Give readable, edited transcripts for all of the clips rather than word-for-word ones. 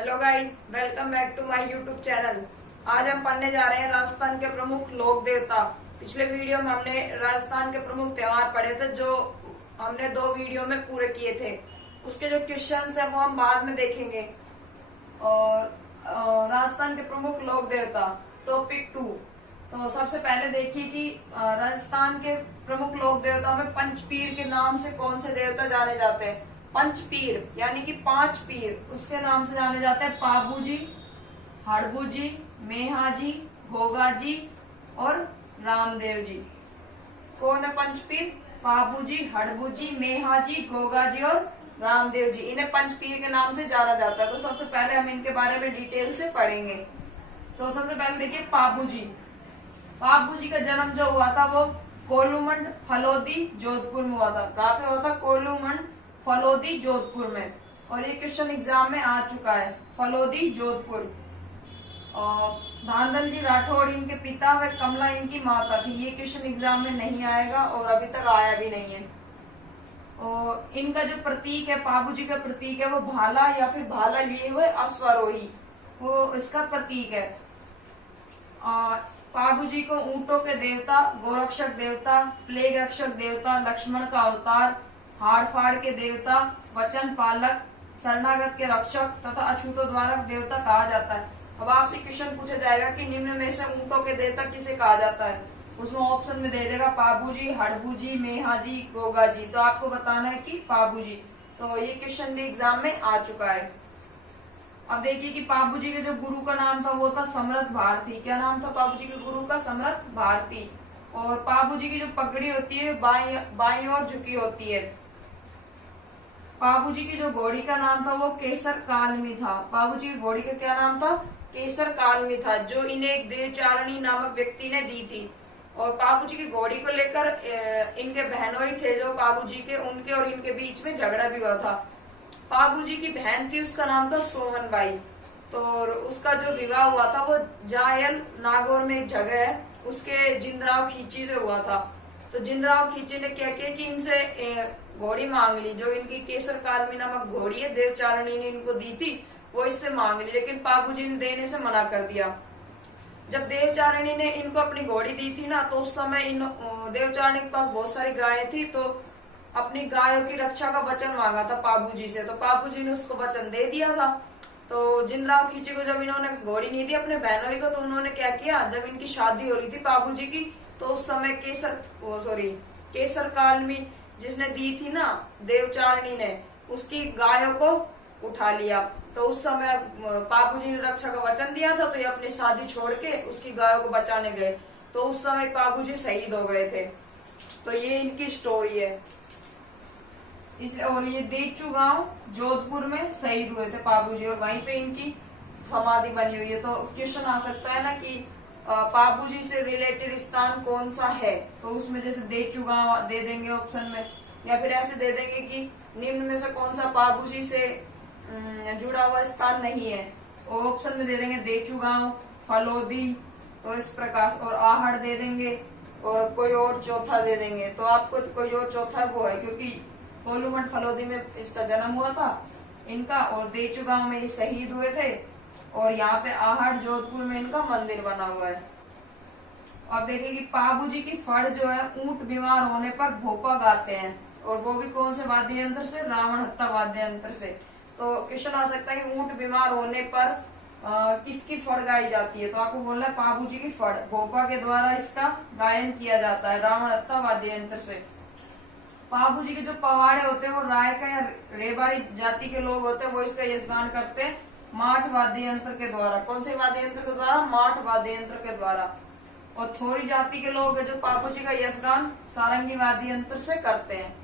Hello guys, welcome back to my YouTube channel. आज हम पढ़ने जा रहे हैं राजस्थान के प्रमुख लोक देवता। पिछले वीडियो में हमने राजस्थान के प्रमुख त्योहार पढ़े थे, जो हमने 2 वीडियो में पूरे किए थे। उसके जो क्वेश्चंस हैं वो हम बाद में देखेंगे। और राजस्थान के प्रमुख लोक देवता टॉपिक 2। तो सबसे पहले देखिए कि राजस्थान के प्रमुख लोक देवता में पंचपीर के नाम से कौन से देवता जाने जाते हैं। पंचपीर यानी कि 5 पीर उसके नाम से जाने जाते हैं। पाबूजी, हड़बूजी, मेहाजी, गोगाजी और रामदेव जी। कौन है पंचपीर? पाबूजी, हड़बूजी, मेहाजी, गोगाजी और रामदेव जी। इन्हें पंचपीर के नाम से जाना जाता है। तो सबसे पहले हम इनके बारे में डिटेल से पढ़ेंगे। तो सबसे पहले देखिए पाबूजी। पाबूजी का जन्म जो हुआ था वो कोलूमंड फलोदी जोधपुर में हुआ था। कहाँ पे हुआ था? कोलूमंड फलोदी जोधपुर में। और ये क्वेश्चन एग्जाम में आ चुका है, फलोदी जोधपुर। और धांधल जी राठौड़ इनके पिता व कमला इनकी माता थी। ये क्वेश्चन एग्जाम में नहीं आएगा और अभी तक आया भी नहीं है। और इनका जो प्रतीक है, पाबूजी का प्रतीक है वो भाला या फिर भाला लिए हुए अश्वारोही, वो इसका प्रतीक है। पाबूजी को ऊंटों के देवता, गोरक्षक देवता, प्लेग रक्षक देवता, लक्ष्मण का अवतार, हाड़ फाड़ के देवता, वचन पालक, शरणागत के रक्षक तथा अछूतो द्वारक देवता कहा जाता है। अब आपसे क्वेश्चन पूछा जाएगा कि निम्न में से ऊंटों के देवता किसे कहा जाता है। उसमें ऑप्शन में दे देगा पाबूजी, हड़बूजी, मेहाजी, गोगाजी। तो आपको बताना है कि पाबूजी। तो ये क्वेश्चन भी एग्जाम में आ चुका है। अब देखिए कि पाबूजी के जो गुरु का नाम था वो था सम्राट भारती। क्या नाम था पाबूजी के गुरु का? सम्राट भारती। और पाबूजी की जो पगड़ी होती है बाई ओर झुकी होती है। पाबूजी की जो घोड़ी का नाम था वो केसर कालमी था। पाबूजी की घोड़ी का क्या नाम था? केसर कालमी था, जो इन्हें एक देवचारणी नामक व्यक्ति ने दी थी। और पाबूजी की घोड़ी को लेकर इनके बहनोई थे जो पाबूजी के, उनके और इनके बीच में झगड़ा भी हुआ था। पाबूजी की बहन थी, उसका नाम था सोहनबाई। तो उसका जो विवाह हुआ था वो जायल नागौर में एक जगह है, उसके जिंदराव खींची से हुआ था। तो जिंदराव खींची ने क्या किया कि इनसे घोड़ी मांग ली। जो इनकी केसर कालमी नामक घोड़ी है, देवचारणी ने इनको दी थी, वो इससे मांग ली। लेकिन पाबूजी ने देने से मना कर दिया। जब देवचारणी ने इनको अपनी घोड़ी दी थी ना, तो उस समय इन देवचारणी के पास बहुत सारी गायें थी। तो अपनी गायों की रक्षा का वचन मांगा था पाबूजी से। तो पाबूजी ने उसको वचन दे दिया था। तो जिंदराव खींची को जब इन्होंने घोड़ी नहीं दी अपने बहनोई को, तो उन्होंने क्या किया, जब इनकी शादी हो रही थी पाबूजी की, तो उस समय केसर कालमी जिसने दी थी ना देवचारणी ने, उसकी गायों को उठा लिया। तो उस समय पाबूजी ने रक्षा का वचन दिया था, तो ये अपनी शादी छोड़ के उसकी गायों को बचाने गए। तो उस समय पाबूजी शहीद हो गए थे। तो ये इनकी स्टोरी है। इसलिए और ये देचू गांव जोधपुर में शहीद हुए थे पाबूजी, और वहीं पे इनकी समाधि बनी हुई है। तो क्वेश्चन आ सकता है ना कि पाबूजी से रिलेटेड स्थान कौन सा है। तो उसमें जैसे देचू गांव दे देंगे ऑप्शन में, या फिर ऐसे दे देंगे कि निम्न में से कौन सा पाबूजी से जुड़ा हुआ स्थान नहीं है। और ऑप्शन में दे देंगे देचू गांव, फलोदी, तो इस प्रकार। और आहड़ दे देंगे और कोई और चौथा दे देंगे। तो आपको कोई और चौथा वो है, क्योंकि कोलूमंड फलोदी में इसका जन्म हुआ था इनका, और देचू गांव में ये शहीद हुए थे, और यहाँ पे आहड़ जोधपुर में इनका मंदिर बना हुआ है। अब देखिए कि पाबूजी की फड़ जो है ऊंट बीमार होने पर भोपा गाते हैं, और वो भी कौन से वाद्य यंत्र से? रावण हत्ता वाद्य यंत्र से। तो क्वेश्चन आ सकता है कि ऊंट बीमार होने पर किसकी फड़ गाई जाती है। तो आपको बोलना है पाबूजी की फड़, भोपा के द्वारा इसका गायन किया जाता है रावण हत्ता वाद्य यंत्र से। पाबूजी के जो पवाड़े होते हैं वो रायका या रेबारी जाति के लोग होते हैं, वो इसका यशगान करते हैं माठ वाद्य यंत्र के द्वारा। कौन से वाद्य यंत्र के द्वारा? माठ वाद्य यंत्र के द्वारा। और थोरी जाति के लोग जो पाबूजी का यशगान सारंगी वाद्य यंत्र से करते हैं।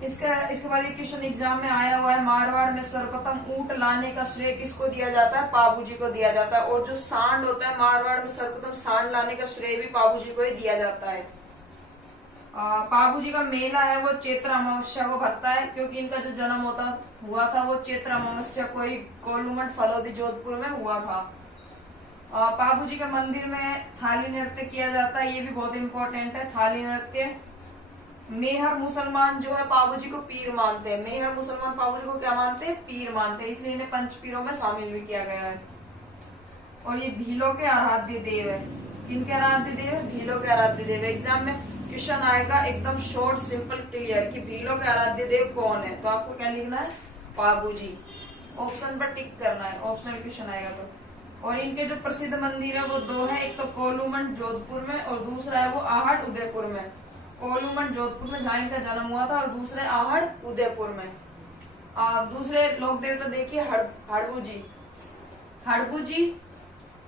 इसके बाद ये क्वेश्चन एग्जाम में आया हुआ है, मारवाड़ में सर्वप्रथम ऊंट लाने का श्रेय किसको दिया जाता है? पाबूजी को दिया जाता है। और जो सांड होता है, मारवाड़ में सर्वप्रथम सांड लाने का श्रेय भी पाबूजी को ही दिया जाता है। पाबूजी का मेला है वो चैत्र अमावस्या को भरता है, क्योंकि इनका जो जन्म हुआ था वो चैत्र अमावस्या को ही कोलूमंड फलोदी जोधपुर में हुआ था। पाबूजी के मंदिर में थाली नृत्य किया जाता है, ये भी बहुत इंपॉर्टेंट है। थाली नृत्य मेहर मुसलमान जो है पाबूजी को पीर मानते हैं। मेहर मुसलमान पाबूजी को क्या मानते हैं? पीर मानते हैं, इसलिए इन्हें पंच पीरों में शामिल भी किया गया है। और ये भीलों के आराध्य देव है। किनके आराध्य देव है? भीलों के आराध्य देव। एग्जाम में क्वेश्चन आएगा एकदम शॉर्ट सिंपल क्लियर कि भीलों के आराध्य देव कौन है, तो आपको क्या लिखना है? पाबूजी। ऑप्शन पर टिक करना है, ऑप्शनल क्वेश्चन आएगा तो। और इनके जो प्रसिद्ध मंदिर है वो दो है, एक तो कोलूमंड जोधपुर में और दूसरा है वो आहड़ उदयपुर में। कोलूमंड जोधपुर में जहाँ इनका जन्म हुआ था और दूसरे आहड़ उदयपुर में। दूसरे लोक देवता देखिए हड़बू जी।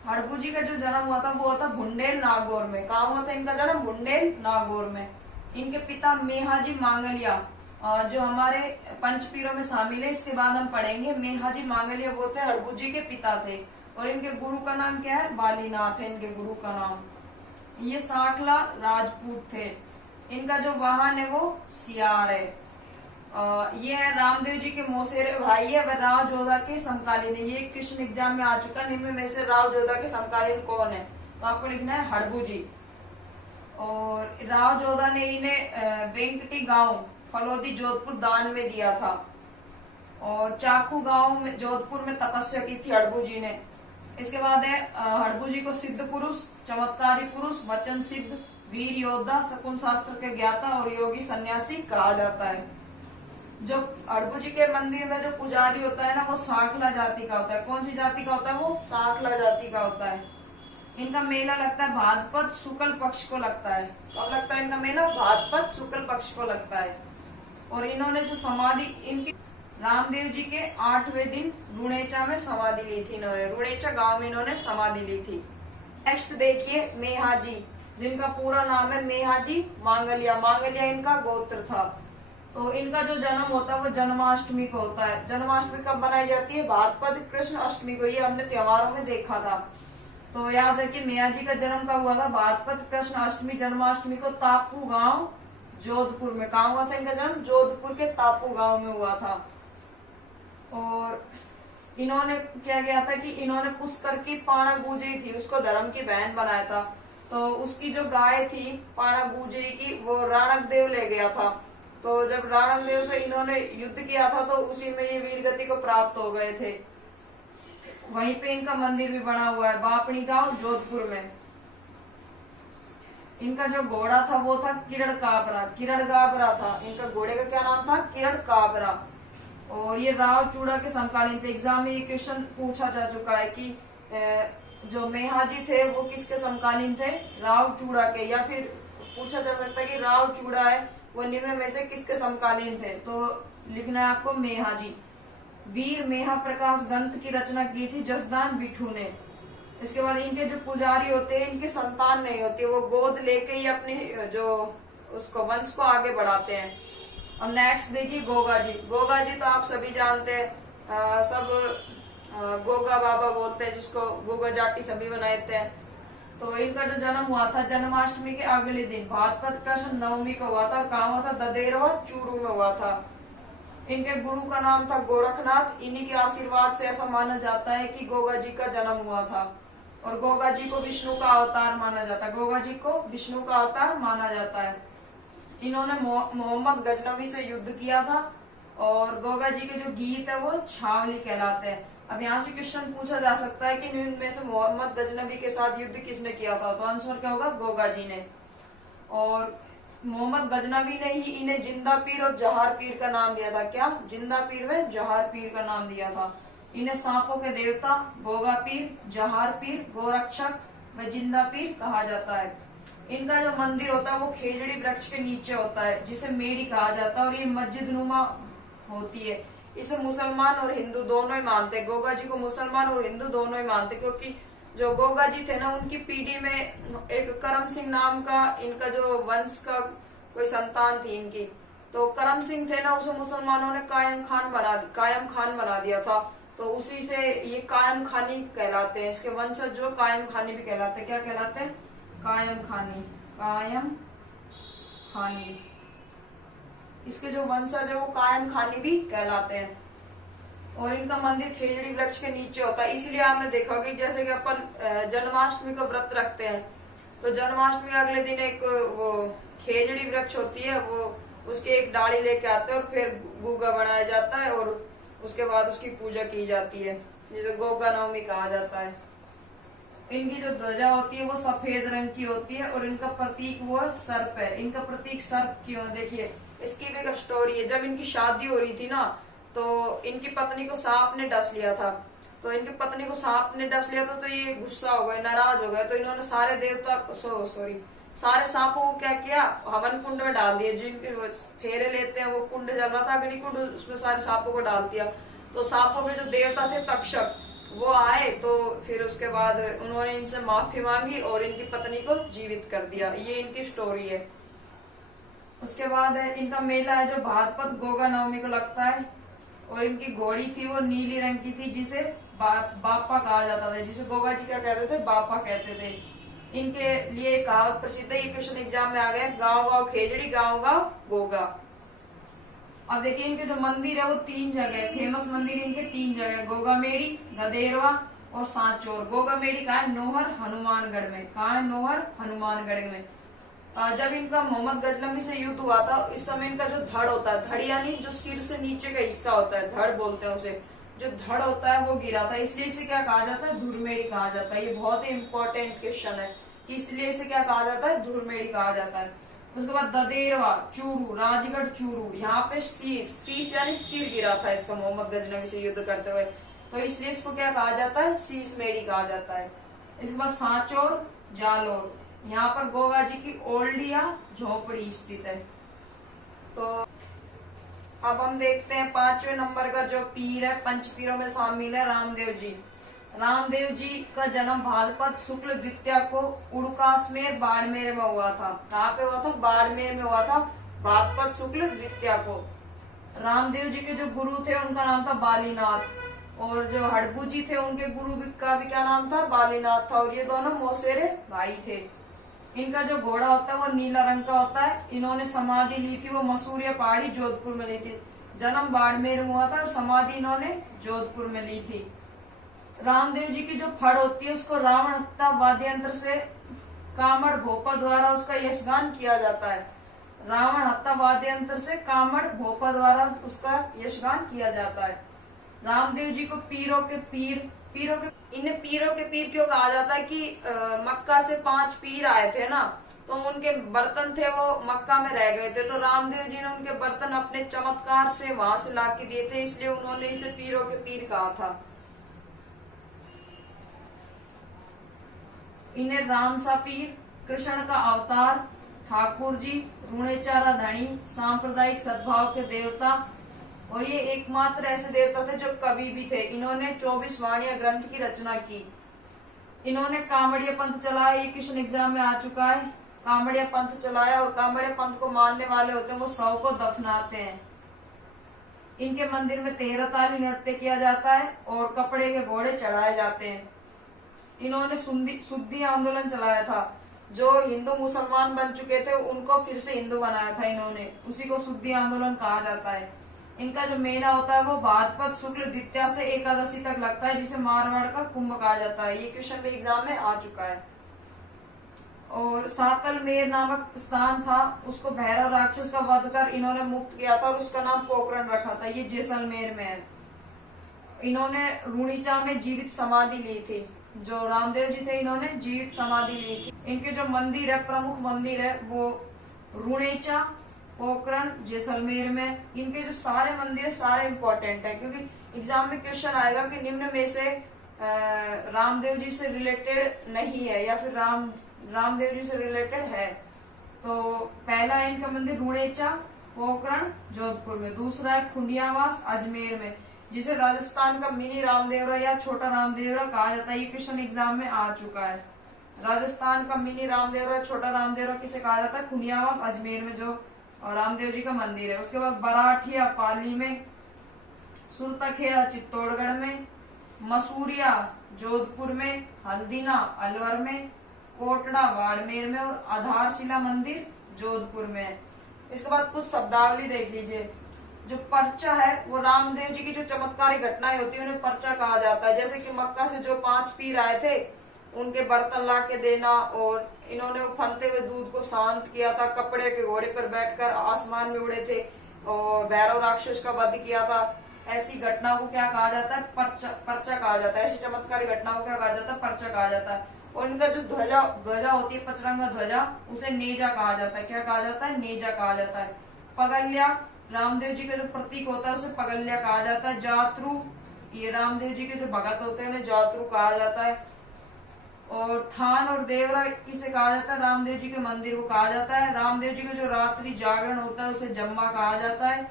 हड़बू जी का जो जन्म हुआ था वो हुआ था बुंडेल नागौर में। कहा हुआ था इनका जन्म? बुंडेल नागौर में। इनके पिता मेहाजी मांगलिया, जो हमारे पंचपीरों में शामिल है, इसके बाद हम पढ़ेंगे। मेहाजी मांगलिया वो थे हड़बू जी के पिता थे। और इनके गुरु का नाम क्या है? बालीनाथ है इनके गुरु का नाम। ये साखला राजपूत थे। इनका जो वाहन है वो सियार है। ये है रामदेव जी के मौसेरे भाई है, वह राव जोधा के समकालीन है। ये क्वेश्चन एग्जाम में आ चुका है, इनमें से राव जोधा के समकालीन कौन है? तो आपको लिखना है हड़बू जी। और राव जोधा ने इन्हें वेंकटी गांव फलोदी जोधपुर दान में दिया था। और चाकू गांव में जोधपुर में तपस्या की थी हड़बू जी ने। इसके बाद है हड़बू जी को सिद्ध पुरुष, चमत्कारी पुरुष, वचन सिद्ध, वीर योद्धा, शकुन शास्त्र के ज्ञाता और योगी सन्यासी कहा जाता है। जो हड़बू जी के मंदिर में जो पुजारी होता है ना, वो साखला जाति का होता है। कौन सी जाति का होता है? वो साखला जाति का होता है। इनका मेला लगता है भाद्रपद शुक्ल पक्ष को लगता है। कब लगता है इनका मेला? भाद्रपद शुक्ल पक्ष को लगता है। और इन्होंने जो समाधि इनकी रामदेव जी के 8वें दिन रुणेचा में समाधि ली थी। इन्होंने रुणेचा गांव में इन्होंने समाधि ली थी। नेक्स्ट देखिए मेहाजी, जिनका पूरा नाम है मेहाजी मांगलिया। मांगलिया इनका गोत्र था। तो इनका जो जन्म होता है वो जन्माष्टमी को होता है। जन्माष्टमी कब बनाई जाती है? भाद्रपद कृष्ण अष्टमी को। ये हमने त्योहारों में देखा था। तो याद रखिए मेहाजी का जन्म कब हुआ था? भाद्रपद कृष्ण अष्टमी जन्माष्टमी को तापू गांव जोधपुर में। कहा हुआ था इनका जन्म? जोधपुर के तापू गांव में हुआ था। और इन्होंने क्या किया था कि इन्होंने पुष्कर की पाणा गुजरी थी, उसको धर्म की बहन बनाया था। तो उसकी जो गाय थी पाणा गुजरी की, वो राणक देव ले गया था। तो जब राणक देव से इन्होंने युद्ध किया था तो उसी में ये वीर गति को प्राप्त हो गए थे। वहीं पे इनका मंदिर भी बना हुआ है बापणी गांव जोधपुर में। इनका जो घोड़ा था वो था किरण काबरा। किरण काबरा था इनका घोड़े का क्या नाम था? किरण काबरा। और ये राव चूड़ा के समकालीन थे। एग्जाम में ये क्वेश्चन पूछा जा चुका है कि जो मेहाजी थे वो किसके समकालीन थे? राव चूड़ा के। या फिर पूछा जा सकता है कि राव चूड़ा है वो निम्न में से किसके समकालीन थे? तो लिखना है आपको मेहाजी। वीर मेहा प्रकाश ग्रंथ की रचना की थी जसदान बिठू ने। इसके बाद इनके जो पुजारी होते हैं इनकी संतान नहीं होती, वो गोद लेके ही अपने जो उसको वंश को आगे बढ़ाते हैं। और नेक्स्ट देखिए गोगा जी। गोगा जी तो आप सभी जानते हैं, सब गोगा बाबा बोलते हैं जिसको, गोगा जाटी सभी बनाते हैं। तो इनका जो जन्म हुआ था जन्माष्टमी के अगले दिन भाद्रपद कृष्ण नवमी को हुआ था। कहा हुआ था? ददेरवा चूरू में हुआ था। इनके गुरु का नाम था गोरखनाथ। इन्हीं के आशीर्वाद से ऐसा माना जाता है कि गोगा जी का जन्म हुआ था। और गोगा जी को विष्णु का अवतार माना जाता है। गोगा जी को विष्णु का अवतार माना जाता है। इन्होंने मोहम्मद गजनवी से युद्ध किया था। और गोगा जी के जो गीत है वो छावली कहलाते हैं। अब यहाँ से क्वेश्चन पूछा जा सकता है कि इनमें से मोहम्मद गजनवी के साथ युद्ध किसने किया था? तो आंसर क्या होगा? गोगा जी ने। और मोहम्मद गजनवी ने ही इन्हें जिंदा पीर और जहार पीर का नाम दिया था। क्या? जिंदा पीर व जहार पीर का नाम दिया था। इन्हें सांपों के देवता गोगा पीर, जहार पीर, गोरक्षक व जिंदा पीर कहा जाता है। इनका जो मंदिर होता है वो खेजड़ी वृक्ष के नीचे होता है जिसे मेड़ी कहा जाता है। और ये मस्जिद नुमा होती है। इसे मुसलमान और हिंदू दोनों ही मानते हैं। गोगा जी को मुसलमान और हिंदू दोनों ही मानते, क्योंकि जो गोगा जी थे ना उनकी पीढ़ी में एक करम सिंह नाम का इनका जो वंश का कोई संतान थी इनकी। तो करम सिंह थे ना, उसे मुसलमानों ने कायम खान बना दिया था। तो उसी से ये कायम खानी कहलाते हैं। इसके वंशज जो कायम खानी भी कहलाते हैं। क्या कहलाते हैं? कायम खानी। कायम खानी। इसके जो वंशज है वो कायम खानी भी कहलाते हैं। और इनका मंदिर खेजड़ी वृक्ष के नीचे होता है। इसलिए आपने देखा होगा जैसे कि अपन जन्माष्टमी को व्रत रखते हैं तो जन्माष्टमी अगले दिन एक वो खेजड़ी वृक्ष होती है, वो उसकी एक डाली लेके आते हैं और फिर गुग्गा बनाया जाता है और उसके बाद उसकी पूजा की जाती है, जिसे गोगा नवमी कहा जाता है। इनकी जो ध्वजा होती है वो सफेद रंग की होती है और इनका प्रतीक वो सर्प है। इनका प्रतीक सर्प क्यों है, देखिए इसकी भी एक स्टोरी है। जब इनकी शादी हो रही थी ना, तो इनकी पत्नी को सांप ने डस लिया था। तो इनकी पत्नी को सांप ने डस लिया था, तो ये गुस्सा हो गए, नाराज हो गए। तो इन्होंने सारे देवता सारे सांपों को क्या किया, हवन कुंड में डाल दिए। जिनके फेरे लेते हैं वो कुंड जल रहा था, अग्नि कुंड, उसमें सारे सांपों को डाल दिया। तो सांपों के जो देवता थे तक्षक, वो आए। तो फिर उसके बाद उन्होंने इनसे माफी मांगी और इनकी पत्नी को जीवित कर दिया। ये इनकी स्टोरी है। उसके बाद इनका मेला है जो भाद्रपद गोगा नवमी को लगता है। और इनकी घोड़ी थी वो नीली रंग की थी, जिसे बापा कहा जाता था, जिसे गोगा जी क्या कहते थे, बापा कहते थे। इनके लिए कहावत प्रसिद्ध है, ये क्वेश्चन एग्जाम में आ गया, गाँव गाँव खेजड़ी गाँव गाँव गोगा। अब देखिए इनके जो मंदिर है वो 3 जगह, फेमस मंदिर इनके 3 जगह, गोगामेड़ी, गदेरवा और सांचौर। गोगामेड़ी कहा है, नोहर हनुमानगढ़ में। कहा है, नोहर हनुमानगढ़ में। जब इनका मोहम्मद गजनवी से युद्ध हुआ था, इस समय इनका जो धड़ होता है, धड़ यानी जो सिर से नीचे का हिस्सा होता है, धड़ बोलते हैं उसे, जो धड़ होता है वो गिरा था, इसलिए इसे क्या कहा जाता है, धुरमेड़ी कहा जाता है। ये बहुत ही इंपॉर्टेंट क्वेश्चन है कि इसलिए इसे क्या कहा जाता है, धुरमेड़ी कहा जाता है। उसके बाद ददेरवा, चूरू, राजगढ़ चूरू, यहाँ पे शीश यानी सिर गिरा था इसका मोहम्मद गजनवी से युद्ध करते हुए, तो इसलिए इसको क्या कहा जाता है, शीश मेड़ी कहा जाता है। इसके बाद सांचौर, जालोर, यहाँ पर गोगा जी की ओल्ड या झोपड़ी स्थित है। तो अब हम देखते हैं 5वें नंबर का जो पीर है, पंच पीरों में शामिल है रामदेव जी। रामदेव जी का जन्म भाद्रपद शुक्ल द्वितीया को उड़कासमेर बाड़मेर में हुआ था। कहाँ पे हुआ था, बाड़मेर में हुआ था, भाद्रपद शुक्ल द्वितीया को। रामदेव जी के जो गुरु थे उनका नाम था बालीनाथ, और जो हड़बू जी थे उनके गुरु का भी क्या नाम था, बालीनाथ था। और ये दोनों मौसेरे भाई थे। इनका जो घोड़ा होता है वो नीला रंग का होता है। इन्होंने समाधि ली थी वो मसूरिया पहाड़ी जोधपुर में ली थी। जन्म बाड़मेर में हुआ था और समाधि इन्होंने जोधपुर में ली थी। रामदेव जी की जो फड़ होती है उसको रावण हत्ता वाद्य यंत्र से कामड़ भोपा द्वारा उसका यशगान किया जाता है। रावण हत्ता वाद्य यंत्र से कामड़ भोपा द्वारा उसका यशगान किया जाता है। रामदेव जी को पीरों के पीर इन्हें पीरों के पीर क्यों कहा जाता है कि मक्का से 5 पीर आए थे ना, तो उनके बर्तन थे वो मक्का में रह गए थे, तो रामदेव जी ने उनके बर्तन अपने चमत्कार से वहां से ला के दिए थे, इसलिए उन्होंने इसे पीरों के पीर कहा था। इन्हें रामसा पीर, कृष्ण का अवतार, ठाकुर जी, रूणेचारा धनी, सांप्रदायिक सद्भाव के देवता, और ये एकमात्र ऐसे देवता थे जो कवि भी थे। इन्होंने 24 वाणियां ग्रंथ की रचना की। इन्होंने कांवड़िया पंथ चलाया, ये क्वेश्चन एग्जाम में आ चुका है। कांवड़िया पंथ चलाया, और कांवड़िया पंथ को मानने वाले होते हैं वो शव को दफनाते हैं। इनके मंदिर में 13 ताली नृत्य किया जाता है और कपड़े के घोड़े चढ़ाए जाते हैं। इन्होंने शुद्धि आंदोलन चलाया था। जो हिंदू मुसलमान बन चुके थे उनको फिर से हिंदू बनाया था इन्होंने, उसी को शुद्धि आंदोलन कहा जाता है। इनका जो मेला होता है वो भाद्रपद शुक्ल द्वितीया से एकादशी तक लगता है, जिसे मारवाड़ का कुंभ कहा जाता है। ये क्वेश्चन भी एग्जाम में आ चुका है। और सातलमेर नामक स्थान था, उसको भैरव राक्षस का वध कर इन्होंने मुक्त किया था और उसका नाम पोखरण रखा था। ये जैसलमेर में है। इन्होंने रूणीचा में जीवित समाधि ली थी। जो रामदेव जी थे इन्होंने जीवित समाधि ली थी। इनके जो मंदिर है, प्रमुख मंदिर है, वो रूणेचा, पोखरण, जैसलमेर में। इनके जो सारे मंदिर है सारे इंपॉर्टेंट है, क्योंकि एग्जाम में क्वेश्चन आएगा कि निम्न में से रामदेव जी से रिलेटेड नहीं है या फिर रामदेव जी से रिलेटेड है। तो पहला है इनका मंदिर रूणेचा, पोखरण, जोधपुर में। दूसरा है खुंडियावास, अजमेर में, जिसे राजस्थान का मिनी रामदेवरा या छोटा रामदेवरा कहा जाता है। ये क्वेश्चन एग्जाम में आ चुका है। राजस्थान का मिनी रामदेवरा, छोटा रामदेवरा किसे कहा जाता है, खुंडियावास, अजमेर में जो रामदेव जी का मंदिर है। उसके बाद बराठिया पाली में, सुरताखेड़ा चित्तौड़गढ़ में, मसूरिया जोधपुर में, हल्दीना अलवर में, कोटड़ा बाड़मेर में और आधारशिला मंदिर जोधपुर में है। इसके बाद कुछ शब्दावली देख लीजिए। जो पर्चा है वो रामदेव जी की जो चमत्कारी घटनाएं होती है उन्हें पर्चा कहा जाता है। जैसे कि मक्का से जो 5 पीर आए थे उनके बर्तन ला के देना, और इन्होंने उफनते हुए दूध को शांत किया था, कपड़े के घोड़े पर बैठकर आसमान में उड़े थे और भैरव राक्षस का वध किया था। ऐसी घटना को क्या कहा जाता है? पर्चा कहा जाता है। ऐसी चमत्कारी घटना को क्या कहा जाता है? पर्चा कहा जाता है। और इनका जो ध्वजा होती है, पचरंगा ध्वजा, उसे नेजा कहा जाता है। क्या कहा जाता है? नेजा कहा जाता है। पगल्या, रामदेव जी का जो प्रतीक होता है उसे पगल्या कहा जाता है। जातरू, ये रामदेव जी के जो भगत होते हैं उन्हें जातरू कहा जाता है। और थान और देवरा किसे कहा जाता है? रामदेव जी के मंदिर को कहा जाता है। रामदेव जी का जो रात्रि जागरण होता है उसे जम्मा कहा जाता है।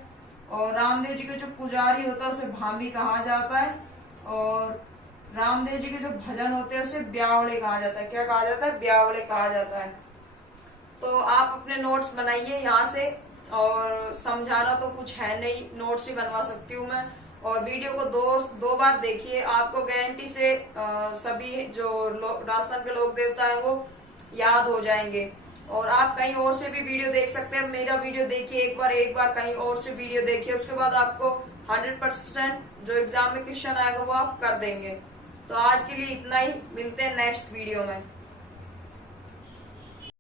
और रामदेव जी का जो पुजारी होता है उसे भामी कहा जाता है। और रामदेव जी के जो भजन होते हैं उसे ब्यावड़े कहा जाता है। क्या कहा जाता है? ब्यावड़े कहा जाता है। तो आप अपने नोट्स बनाइए यहाँ से, और समझाना तो कुछ है नहीं, नोट्स ही बनवा सकती हूँ मैं। और वीडियो को दो बार देखिए, आपको गारंटी से सभी जो राजस्थान के लोक देवता है वो याद हो जाएंगे। और आप कहीं और से भी वीडियो देख सकते हैं। मेरा वीडियो देखिए एक बार कहीं और से वीडियो देखिए, उसके बाद आपको 100% जो एग्जाम में क्वेश्चन आएगा वो आप कर देंगे। तो आज के लिए इतना ही, मिलते हैं नेक्स्ट वीडियो में।